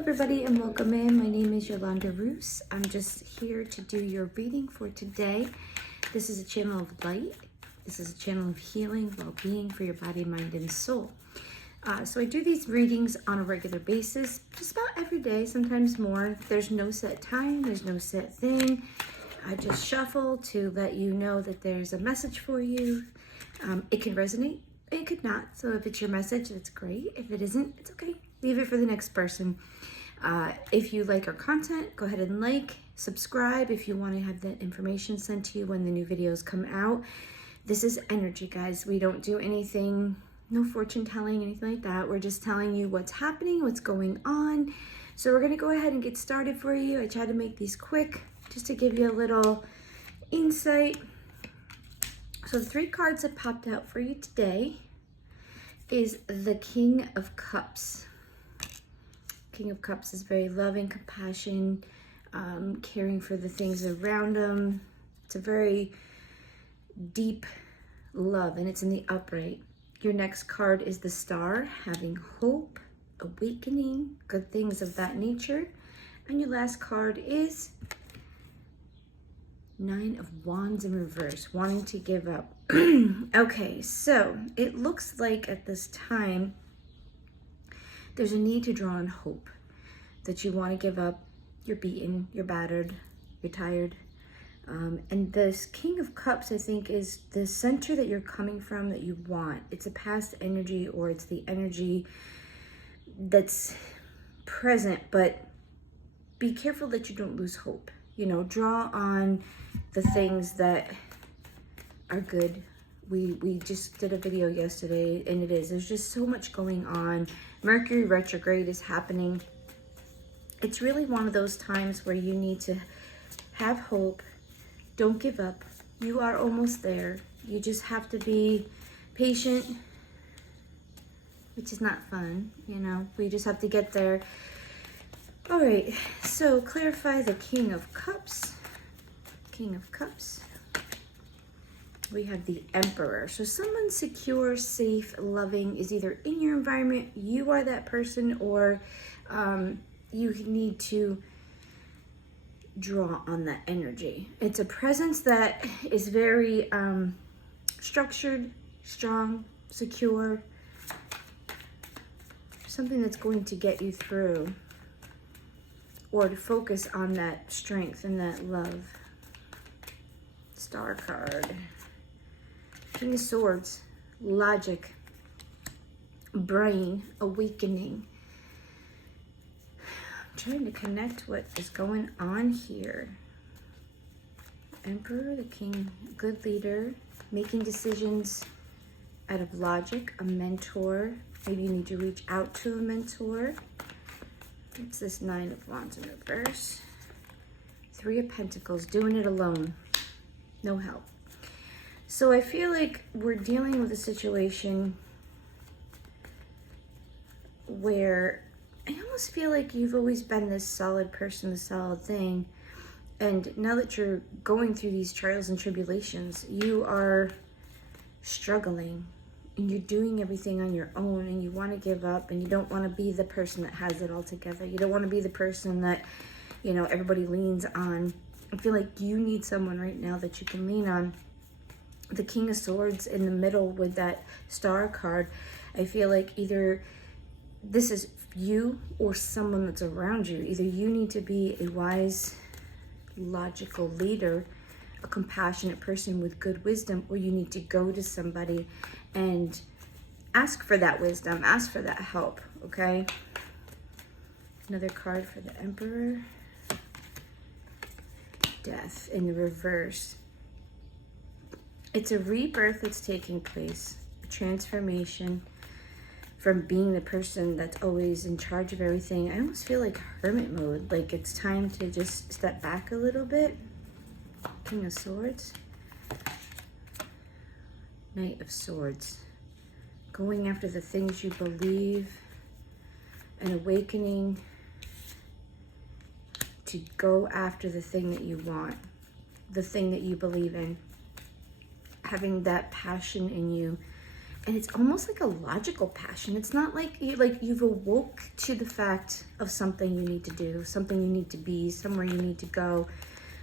everybody, and welcome in. My name is Yolanda Roos. I'm just here to do your reading for today. This is a channel of light. This is a channel of healing, well-being for your body, mind, and soul. So I do these readings on a regular basis, just about every day, sometimes more. There's no set time, there's no set thing. I just shuffle to let you know that there's a message for you. It can resonate, it could not. So if it's your message, that's great. If it isn't, it's okay. Leave it for the next person. If you like our content, go ahead and like, subscribe if you want to have that information sent to you when the new videos come out. This is energy, guys. We don't do anything, no fortune telling, anything like that. We're just telling you what's happening, what's going on. So we're going to go ahead and get started for you. I try to make these quick just to give you a little insight. So the three cards that popped out for you today is the King of Cups. King of Cups is very loving, compassion, caring for the things around them. It's a very deep love, and it's in the upright. Your next card is the Star, having hope, awakening, good things of that nature. And your last card is Nine of Wands in reverse, wanting to give up. Okay, so it looks like at this time, there's a need to draw on hope, that you want to give up, you're beaten, you're battered, you're tired. And this King of Cups, I think, is the center that you're coming from that you want. It's a past energy, or it's the energy that's present, but be careful that you don't lose hope. You know, draw on the things that are good. We just did a video yesterday, and there's just so much going on. Mercury retrograde is happening. It's really one of those times where you need to have hope. Don't give up. You are almost there. You just have to be patient, which is not fun, you know. We just have to get there. All right, so clarify the King of Cups. King of Cups. We have the Emperor. So someone secure, safe, loving is either in your environment, you are that person, or you need to draw on that energy. It's a presence that is very structured, strong, secure, something that's going to get you through, or to focus on that strength and that love. Star card. King of Swords, logic, brain, awakening. I'm trying to connect what is going on here. Emperor, the King, good leader, making decisions out of logic, a mentor. Maybe you need to reach out to a mentor. It's this Nine of Wands in reverse. Three of Pentacles, doing it alone. No help. So I feel like we're dealing with a situation where I almost feel like you've always been this solid person, this solid thing. And now that you're going through these trials and tribulations, you are struggling and you're doing everything on your own, and you want to give up, and you don't want to be the person that has it all together. You don't want to be the person that, you know, everybody leans on. I feel like you need someone right now that you can lean on. The King of Swords in the middle with that Star card, I feel like either this is you or someone that's around you. Either you need to be a wise, logical leader, a compassionate person with good wisdom, or you need to go to somebody and ask for that wisdom, ask for that help, okay? Another card for the Emperor. Death in the reverse. It's a rebirth that's taking place, a transformation from being the person that's always in charge of everything. I almost feel like hermit mode, like it's time to just step back a little bit. King of Swords. Knight of Swords. Going after the things you believe, an awakening to go after the thing that you want, the thing that you believe in. Having that passion in you And it's almost like a logical passion. It's not like you've awoke to the fact of something you need to do, something you need to be, somewhere you need to go,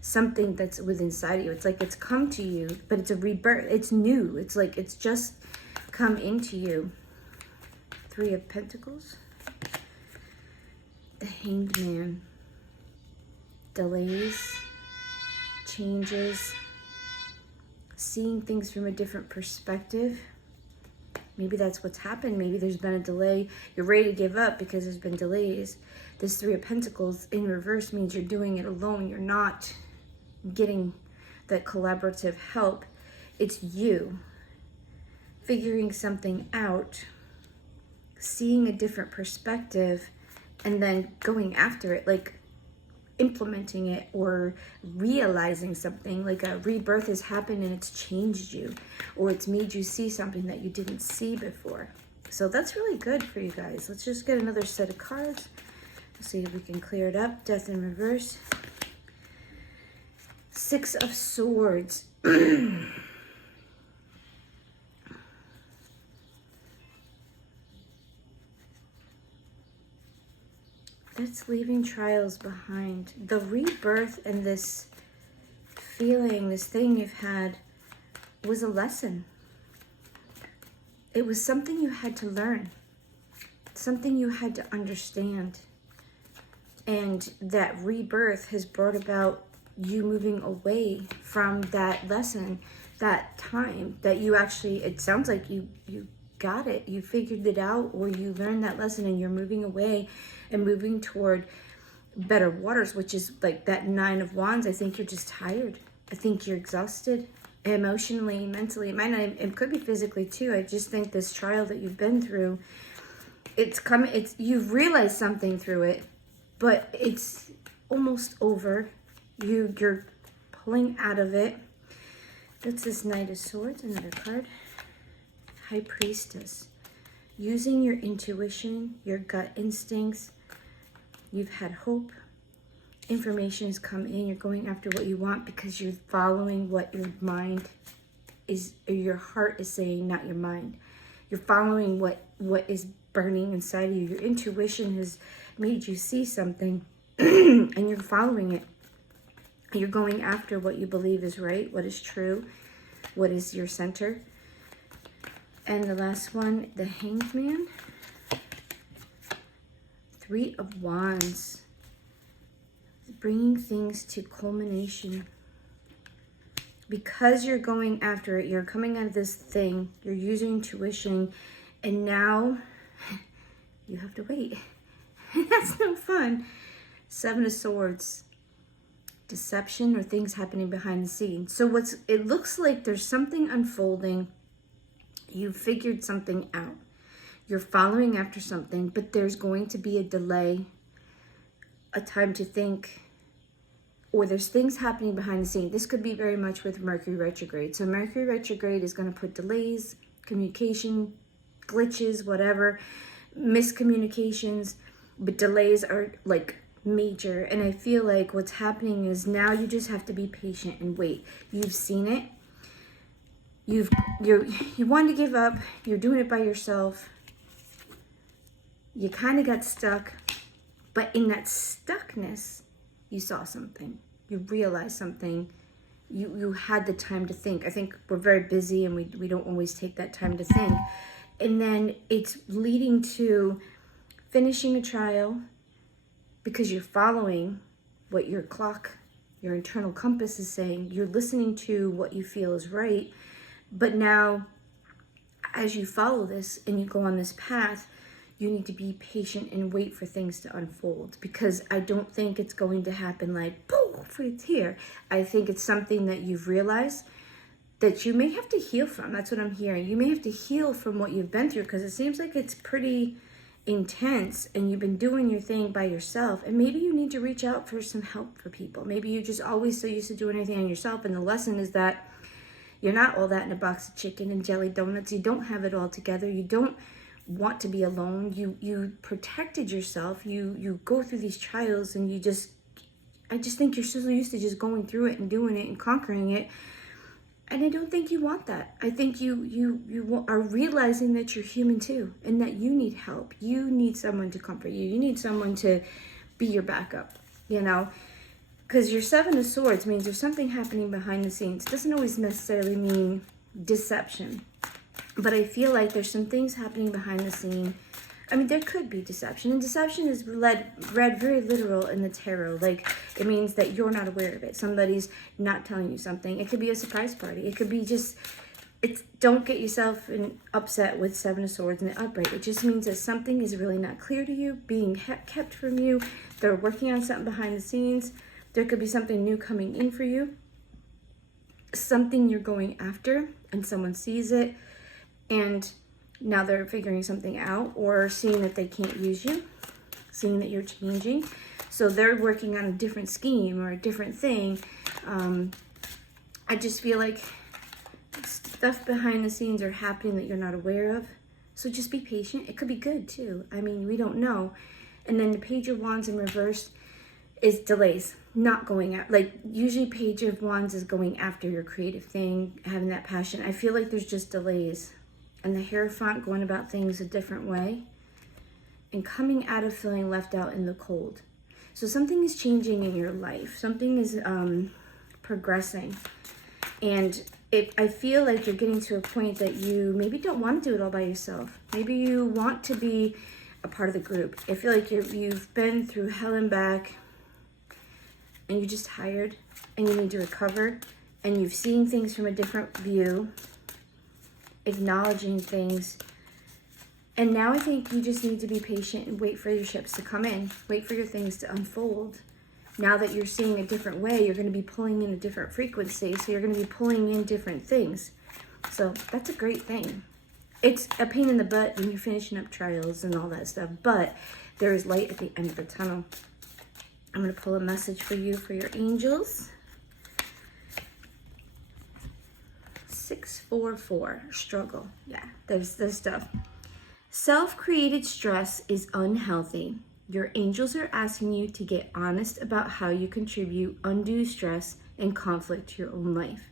something that's within inside of you. It's like it's come to you, but it's a rebirth. It's new. It's like it's just come into you. Three of Pentacles. The Hanged Man. Delays. Changes. Seeing things from a different perspective. Maybe that's what's happened. Maybe there's been a delay. You're ready to give up because there's been delays. This Three of Pentacles in reverse means you're doing it alone. You're not getting that collaborative help. It's you figuring something out, seeing a different perspective, and then going after it, like implementing it or realizing something. Like a rebirth has happened and it's changed you, or it's made you see something that you didn't see before. So that's really good for you guys. Let's just get another set of cards. Let's see if we can clear it up. Death in reverse. Six of Swords. That's leaving trials behind. The rebirth and this feeling, this thing you've had, was a lesson. It was something you had to learn, something you had to understand. And that rebirth has brought about you moving away from that lesson, that time that you actually, it sounds like you got it, you figured it out, or you learned that lesson and you're moving away and moving toward better waters, which is like that Nine of Wands. I think you're just tired. I think you're exhausted emotionally, mentally. It might not, it could be physically too. I just think this trial that you've been through, you've realized something through it, but it's almost over. You're pulling out of it. That's this Knight of Swords, another card. High Priestess. Using your intuition, your gut instincts. You've had hope. Information has come in. You're going after what you want because you're following what your mind is, or your heart is saying, not your mind. You're following what is burning inside of you. Your intuition has made you see something and you're following it. You're going after what you believe is right, what is true, what is your center. And the last one, the Hanged Man. Three of Wands. Bringing things to culmination. Because you're going after it, you're coming out of this thing, you're using intuition, and now you have to wait. That's no fun. Seven of Swords. Deception or things happening behind the scenes. So it looks like there's something unfolding. You figured something out. You're following after something, but there's going to be a delay, a time to think, or there's things happening behind the scene. This could be very much with Mercury retrograde. So Mercury retrograde is going to put delays, communication, glitches, whatever, miscommunications, but delays are like major. And I feel like what's happening is now you just have to be patient and wait. You've seen it. You wanted to give up. You're doing it by yourself. You kind of got stuck, but in that stuckness, you saw something. You realized something. You had the time to think. I think we're very busy and we don't always take that time to think. And then it's leading to finishing a trial because you're following what your clock, your internal compass is saying. You're listening to what you feel is right. But now, as you follow this and you go on this path, you need to be patient and wait for things to unfold, because I don't think it's going to happen like, poof, it's here. I think it's something that you've realized that you may have to heal from. That's what I'm hearing. You may have to heal from what you've been through, because it seems like it's pretty intense and you've been doing your thing by yourself, and maybe you need to reach out for some help for people. Maybe you just always so used to doing everything on yourself, and the lesson is that you're not all that in a box of chicken and jelly donuts. You don't have it all together. You don't want to be alone. You protected yourself. You go through these trials, and I just think you're so used to just going through it and doing it and conquering it. And I don't think you want that. I think you are realizing that you're human too, and that you need help. You need someone to comfort you. You need someone to be your backup, you know? Because your Seven of Swords means there's something happening behind the scenes. It doesn't always necessarily mean deception. But I feel like there's some things happening behind the scene. I mean, there could be deception. And deception is read very literal in the tarot. Like, it means that you're not aware of it. Somebody's not telling you something. It could be a surprise party. It could be just, don't get yourself upset with Seven of Swords and the upright. It just means that something is really not clear to you, being kept from you. They're working on something behind the scenes. There could be something new coming in for you. Something you're going after and someone sees it. And now they're figuring something out, or seeing that they can't use you, seeing that you're changing. So they're working on a different scheme or a different thing. I just feel like stuff behind the scenes are happening that you're not aware of. So just be patient. It could be good too. I mean, we don't know. And then the Page of Wands in reverse is delays, not going out. Like, usually Page of Wands is going after your creative thing, having that passion. I feel like there's just delays. And the Hierophant going about things a different way, and coming out of feeling left out in the cold. So something is changing in your life. Something is progressing. And I feel like you're getting to a point that you maybe don't want to do it all by yourself. Maybe you want to be a part of the group. I feel like you've been through hell and back, and you're just tired, and you need to recover, and you've seen things from a different view, acknowledging things. And now I think you just need to be patient and wait for your ships to come in, wait for your things to unfold. Now that you're seeing a different way, you're going to be pulling in a different frequency, so you're going to be pulling in different things. So that's a great thing. It's a pain in the butt when you're finishing up trials and all that stuff, but there is light at the end of the tunnel. I'm going to pull a message for you, for your angels. 644, struggle. Yeah, there's this stuff. Self-created stress is unhealthy. Your angels are asking you to get honest about how you contribute undue stress and conflict to your own life.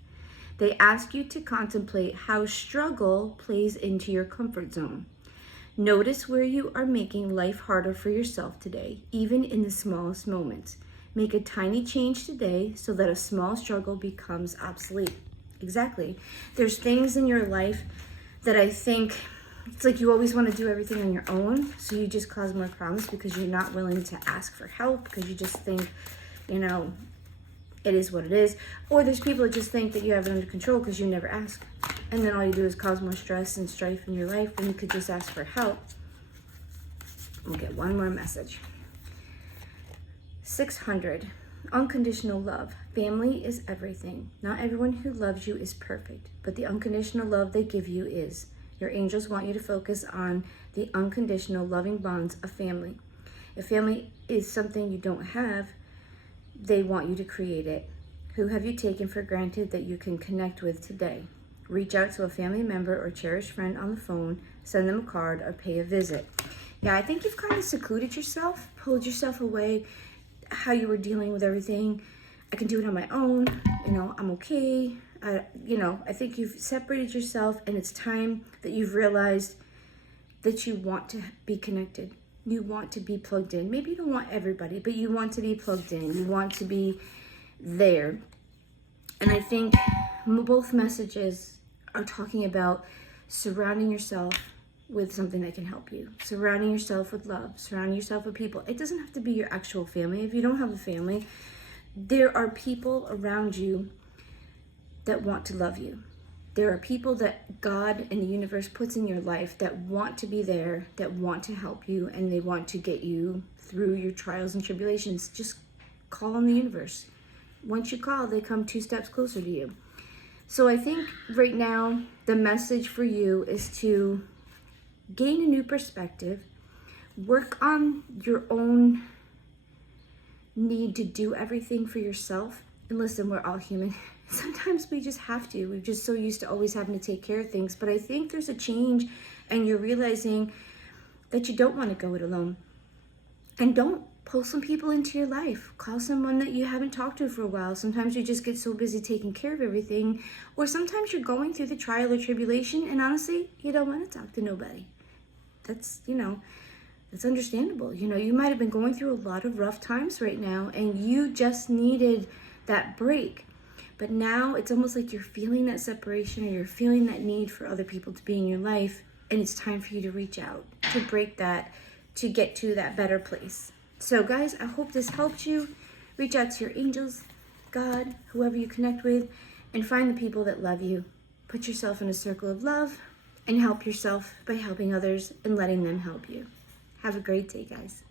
They ask you to contemplate how struggle plays into your comfort zone. Notice where you are making life harder for yourself today, even in the smallest moments. Make a tiny change today so that a small struggle becomes obsolete. Exactly. There's things in your life that I think it's like you always want to do everything on your own. So you just cause more problems because you're not willing to ask for help, because you just think, you know, it is what it is. Or there's people that just think that you have it under control because you never ask. And then all you do is cause more stress and strife in your life when you could just ask for help. We'll get one more message. 600. Unconditional love. Family is everything. Not everyone who loves you is perfect, but the unconditional love they give you is. Your angels want you to focus on the unconditional loving bonds of family. If family is something you don't have, they want you to create it. Who have you taken for granted that you can connect with today? Reach out to a family member or cherished friend on the phone, send them a card, or pay a visit. Yeah, I think you've kind of secluded yourself, pulled yourself away, how you were dealing with everything. I can do it on my own, you know, I'm okay. I think you've separated yourself, and it's time that you've realized that you want to be connected. You want to be plugged in. Maybe you don't want everybody, but you want to be plugged in. You want to be there. And I think both messages are talking about surrounding yourself with something that can help you. Surrounding yourself with love. Surrounding yourself with people. It doesn't have to be your actual family. If you don't have a family, there are people around you that want to love you. There are people that God and the universe puts in your life that want to be there, that want to help you, and they want to get you through your trials and tribulations. Just call on the universe. Once you call, they come 2 steps closer to you. So I think right now, the message for you is to gain a new perspective, work on your own need to do everything for yourself. And listen, we're all human. Sometimes we just have to. We're just so used to always having to take care of things. But I think there's a change, and you're realizing that you don't want to go it alone. And don't pull some people into your life. Call someone that you haven't talked to for a while. Sometimes you just get so busy taking care of everything, or sometimes you're going through the trial or tribulation and honestly, you don't want to talk to nobody. That's, that's understandable. You might have been going through a lot of rough times right now and you just needed that break. But now it's almost like you're feeling that separation or you're feeling that need for other people to be in your life, and it's time for you to reach out, to break that, to get to that better place. So guys, I hope this helped you. Reach out to your angels, God, whoever you connect with, and find the people that love you. Put yourself in a circle of love and help yourself by helping others and letting them help you. Have a great day, guys.